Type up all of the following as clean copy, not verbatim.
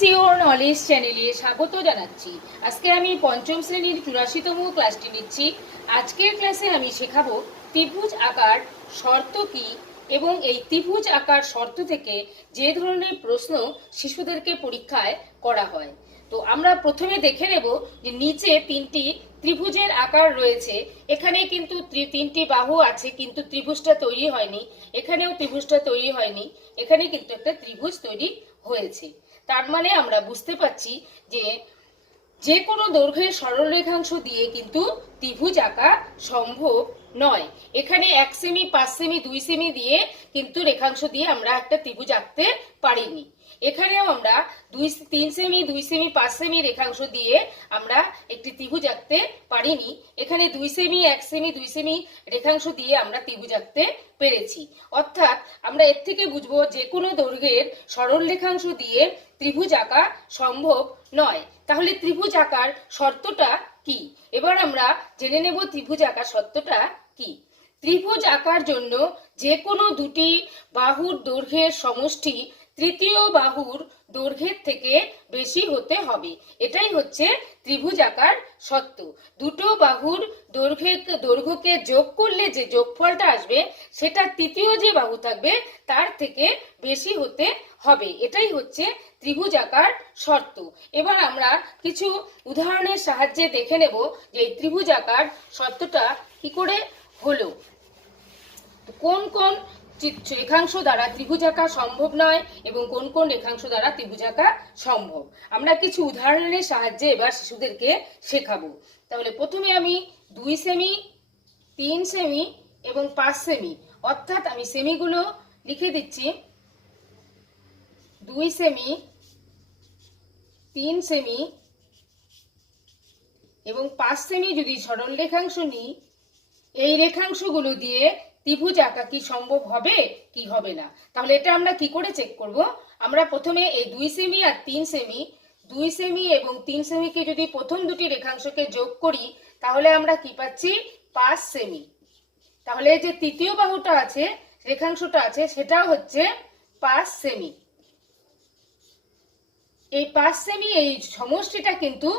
It's your knowledge চ্যানেলে স্বাগত জানাচ্ছি। আজকে আমি পঞ্চম শ্রেণীর 84তম ক্লাসটি নিচ্ছি। আজকের ক্লাসে আমি শেখাবো ত্রিভুজ আকার শর্ত কি এবং এই ত্রিভুজ আকার শর্ত থেকে যে ধরনের প্রশ্ন শিশুদেরকে পরীক্ষায় করা হয়। তো আমরা প্রথমে দেখে নেব যে নিচে তিনটি ত্রিভুজের আকার রয়েছে। এখানে কিন্তু তিনটি বাহু আছে, কিন্তু ত্রিভুজটা তৈরি হয়নি। এখানেও ত্রিভুজটা তৈরি হয়নি, এখানে কিন্তু একটা ত্রিভুজ তৈরি হয়েছে। তার মানে আমরা বুঝতে পারছি যে যে কোনো দৈর্ঘ্যের সরল রেখাংশ দিয়ে কিন্তু ত্রিভুজ আঁকা সম্ভব নয়। এখানে 1 সেমি, 5 সেমি, 2 সেমি দিয়ে কিন্তু রেখাংশ দিয়ে আমরা একটা ত্রিভুজ আঁকতে পারিনি। এখানেও আমরা 3 সেমি, 2 সেমি, 5 সেমি রেখাংশ দিয়ে আমরা একটি ত্রিভুজ আঁকতে পারিনি। এখানে 2 সেমি, 1 সেমি, 2 সেমি রেখাংশ দিয়ে আমরা ত্রিভুজ আঁকতে পেরেছি। অর্থাৎ আমরা এর থেকে বুঝবো যে কোনো দৈর্ঘ্যের সরল রেখাংশ দিয়ে ত্রিভুজ আঁকা সম্ভব নয়। তাহলে ত্রিভুজ আঁকার শর্তটা কি? এবার আমরা জেনে নেব ত্রিভুজ আঁকার শর্তটা কি। ত্রিভুজ আঁকার জন্য যে কোনো দুটি বাহুর দৈর্ঘ্যের সমষ্টি তৃতীয় বাহুর দৈর্ঘ্যের থেকে বেশি হতে হবে। এটাই হচ্ছে ত্রিভুজ আঁকার শর্ত। দুটো বাহুর দৈর্ঘ্যকে যোগ করলে যে যোগফলটা আসবে সেটা তৃতীয় যে বাহু থাকবে তার থেকে বেশি হতে হবে। এটাই হচ্ছে ত্রিভুজ আঁকার শর্ত। এবার আমরা কিছু উদাহরণের সাহায্যে দেখে নেব যে এই ত্রিভুজ আঁকার শর্তটা কি করে হলো। কোন কোন রেখাংশ দ্বারা ত্রিভুজ আঁকা সম্ভব নয় এবং কোন কোন রেখাংশ দ্বারা ত্রিভুজ আঁকা সম্ভব, আমরা কিছু উদাহরণের সাহায্যে এবার শিশুদেরকে শেখাবো। তাহলে প্রথমে আমি 2 সেমি, 3 সেমি এবং 5 সেমি, অর্থাৎ আমি সেমিগুলো লিখে দিচ্ছি। 2 সেমি, 3 সেমি এবং 5 সেমি যদি সরল রেখাংশ নিই, এই রেখাংশগুলো দিয়ে ত্রিভুজ আঁকা কি সম্ভব হবে কি হবে না। তাহলে এটা আমরা কি করে চেক করব? আমরা প্রথমে এই 2 সেমি আর 3 সেমি, 2 সেমি এবং 3 সেমিকে যদি প্রথম দুটি রেখাংশকে যোগ করি তাহলে আমরা কি পাচ্ছি? 5 সেমি। তাহলে যে তৃতীয় বাহুটা আছে, রেখাংশটা আছে, সেটা হচ্ছে 5 সেমি। এই 5 সেমি এই সমষ্টিটা কিন্তু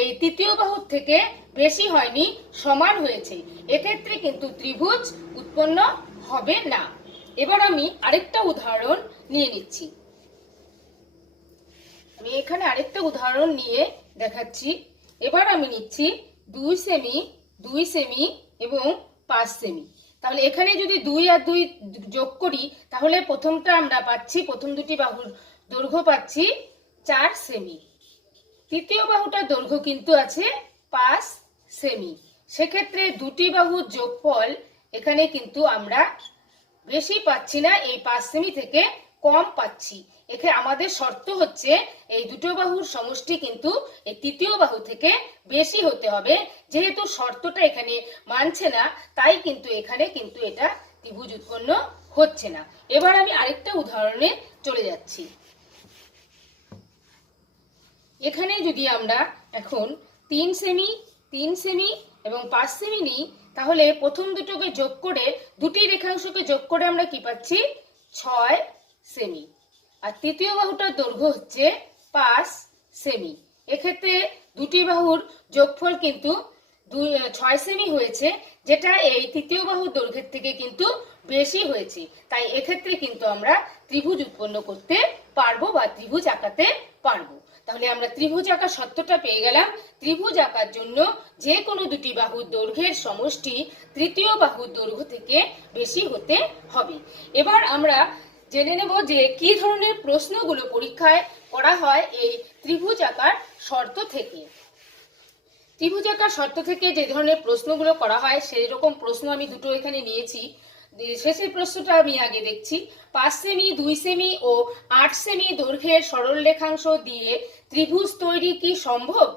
এই তৃতীয় বাহুর থেকে বেশি হয়নি, সমান হয়েছে। এক্ষেত্রে কিন্তু ত্রিভুজ উৎপন্ন হবে না। এবার আমি আরেকটা উদাহরণ নিয়ে নিচ্ছি। আমি এখানে আরেকটা উদাহরণ নিয়ে দেখাচ্ছি। এবার আমি নিচ্ছি 2 সেমি, 2 সেমি এবং 5 সেমি। তাহলে এখানে যদি 2 আর 2 যোগ করি তাহলে প্রথমটা আমরা পাচ্ছি, প্রথম দুটি বাহুর দৈর্ঘ্য পাচ্ছি 4 সেমি। তৃতীয় বাহুটার দৈর্ঘ্য কিন্তু আছে 5 সেমি। সেক্ষেত্রে দুটি বাহুর যোগফল এখানে কিন্তু আমরা বেশি পাচ্ছি না, এই 5 সেমি থেকে কম পাচ্ছি। এখানে আমাদের শর্ত হচ্ছে এই দুটো বাহুর সমষ্টি কিন্তু এই তৃতীয় বাহু থেকে বেশি হতে হবে। যেহেতু শর্তটা এখানে মানছে না, তাই কিন্তু এখানে কিন্তু এটা ত্রিভুজ উৎপন্ন হচ্ছে না। এবার আমি আরেকটা উদাহরণে চলে যাচ্ছি। এখানে যদি আমরা এখন 3 সেমি, 3 সেমি এবং 5 সেমি নিই তাহলে প্রথম দুটোকে যোগ করে, দুটি রেখাংশকে যোগ করে আমরা কি পাচ্ছি? 6 সেমি। আর তৃতীয় বাহুটার দৈর্ঘ্য হচ্ছে 5 সেমি। এক্ষেত্রে দুটি বাহুর যোগফল কিন্তু 6 সেমি হয়েছে, যেটা এই তৃতীয় বাহুর দৈর্ঘ্যের থেকে কিন্তু বেশি হয়েছে। তাই এক্ষেত্রে কিন্তু আমরা ত্রিভুজ উৎপন্ন করতে পারবো বা ত্রিভুজ আঁকাতে পারবো। তাহলে আমরা ত্রিভুজ আঁকার শর্তটা পেয়ে গেলাম। ত্রিভুজ আঁকার জন্য যে কোনো দুটি বাহুর দৈর্ঘ্যের সমষ্টি তৃতীয় বাহুর দৈর্ঘ্য থেকে বেশি হতে হবে। এবার আমরা জেনে নেব যে কি ধরনের প্রশ্নগুলো পরীক্ষায় করা হয় এই ত্রিভুজ আঁকার শর্ত থেকে। ত্রিভুজ আঁকার শর্ত থেকে যে ধরনের প্রশ্নগুলো করা হয় সেই রকম প্রশ্ন আমি দুটো এখানে নিয়েছি। শেষের প্রশ্নটা আমি আগে দেখছি। 5 সেমি, 2 সেমি ও 8 সেমি দৈর্ঘ্যের সরল রেখাংশ দিয়ে ত্রিভুজ তৈরি কি সম্ভব?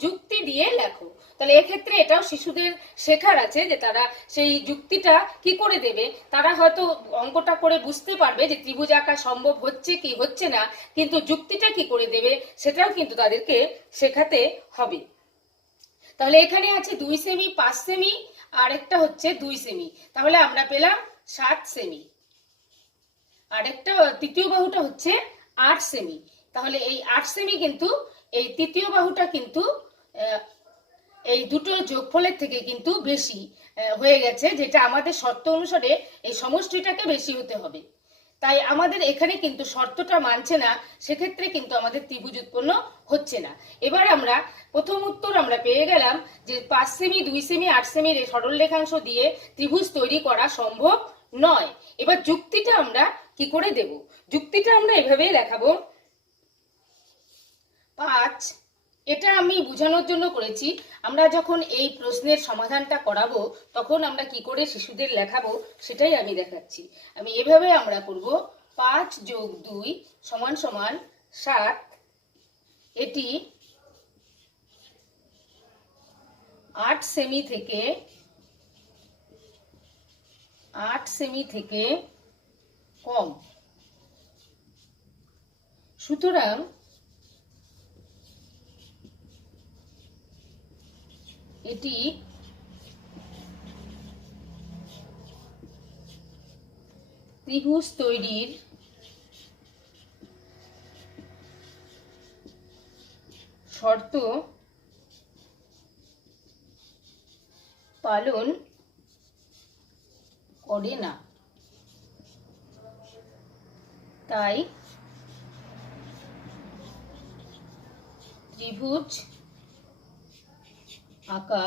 যুক্তি দিয়ে লেখো। তাহলে এক্ষেত্রে এটাও শিশুদের শেখার আছে যে তারা সেই যুক্তিটা কি করে দেবে। তারা হয়তো অঙ্কটা করে বুঝতে পারবে যে ত্রিভুজ আঁকা সম্ভব হচ্ছে কি হচ্ছে না, কিন্তু যুক্তিটা কি করে দেবে সেটাও কিন্তু তাদেরকে শেখাতে হবে। তাহলে এখানে আছে 2 সেমি, 5 সেমি আর একটা হচ্ছে 2 সেমি। তাহলে আমরা পেলাম 7 সেমি। আর একটা তৃতীয় বাহুটা হচ্ছে 8 সেমি। তাহলে এই 8 সেমি কিন্তু এই তৃতীয় বাহুটা কিন্তু এই দুটো যোগফলের থেকে কিন্তু বেশি হয়ে গেছে, যেটা আমাদের শর্ত অনুসারে এই সমষ্টিটাকে বেশি হতে হবে। তাই আমাদের এখানে কিন্তু শর্তটা মানছে না, সেক্ষেত্রে কিন্তু আমাদের ত্রিভুজ উৎপন্ন হচ্ছে না। এবার আমরা প্রথম উত্তর আমরা পেয়ে গেলাম যে 5 সেমি 2 সেমি 8 সেমির এই সরল রেখাংশ দিয়ে ত্রিভুজ তৈরি করা সম্ভব নয়। এবার যুক্তিটা আমরা কি করে দেব? যুক্তিটা আমরা এভাবেই দেখাবো। 5 এটা আমি বোঝানোর জন্য করেছি, আমরা যখন এই প্রশ্নের সমাধানটা করাবো তখন আমরা কি করে শিশুদের লেখাবো সেটাই আমি দেখাচ্ছি। আমি এভাবে আমরা করব 5 যোগ 2 সমান সমান 7। এটি 8 সেমি থেকে কম। সুতরাং এটি ত্রিভুজ তৈরির শর্ত পালন করে না। তাই ত্রিভুজ আঁকা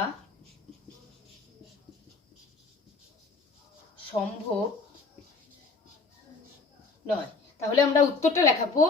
সম্ভব নয়। তাহলে আমরা উত্তরটা লেখাবো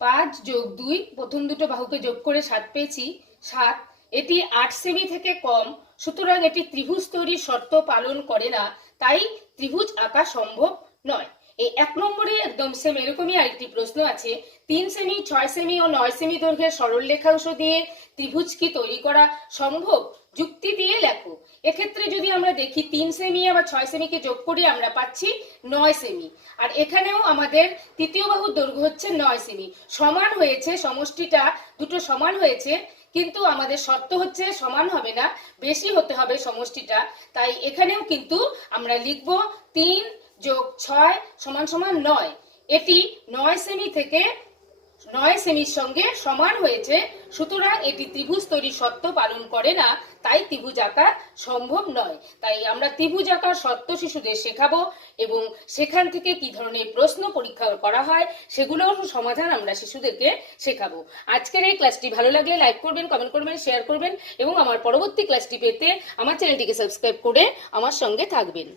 5 যোগ 2 প্রথম দুটো বাহুকে যোগ করে 7 পেয়েছি। 7 এটি 8 সেমি থেকে কম, সুতরাং এটি ত্রিভুজ তৈরির শর্ত পালন করে না, তাই ত্রিভুজ আঁকা সম্ভব নয়। এই 1 নম্বরে একদম সেম এরকমই আরেকটি প্রশ্ন আছে। 3 সেমি 6 সেমি ও 9 সেমি দৈর্ঘ্যের সরল রেখাংশ দিয়ে ত্রিভুজ কি তৈরি করা সম্ভব? যুক্তি দিয়ে লেখো। এক্ষেত্রে যদি আমরা দেখি 3 সেমি আবার 6 সেমিকে যোগ করে আমরা পাচ্ছি 9 সেমি, আর এখানেও আমাদের তৃতীয় বাহুর দৈর্ঘ্য হচ্ছে 9 সেমি। সমান হয়েছে, সমষ্টিটা দুটো সমান হয়েছে, কিন্তু আমাদের শর্ত হচ্ছে সমান হবে না, বেশি হতে হবে সমষ্টিটা। তাই এখানেও কিন্তু আমরা লিখব 3 যোগ 6 সমান সমান 9। এটি 9 সেমি থেকে 9 সেমির সঙ্গে সমান হয়েছে, সুতরাং এটি ত্রিভুজ তৈরির শর্ত পালন করে না, তাই ত্রিভুজ আঁকা সম্ভব নয়। তাই আমরা ত্রিভুজ আঁকার শর্ত শিশুদের শেখাবো এবং সেখান থেকে কি ধরনের প্রশ্ন পরীক্ষা করা হয় সেগুলোর সমাধান আমরা শিশুদেরকে শেখাবো। আজকের এই ক্লাসটি ভালো লাগলে লাইক করবেন, কমেন্ট করবেন, শেয়ার করবেন এবং আমার পরবর্তী ক্লাসটি পেতে আমার চ্যানেলটিকে সাবস্ক্রাইব করে আমার সঙ্গে থাকবেন।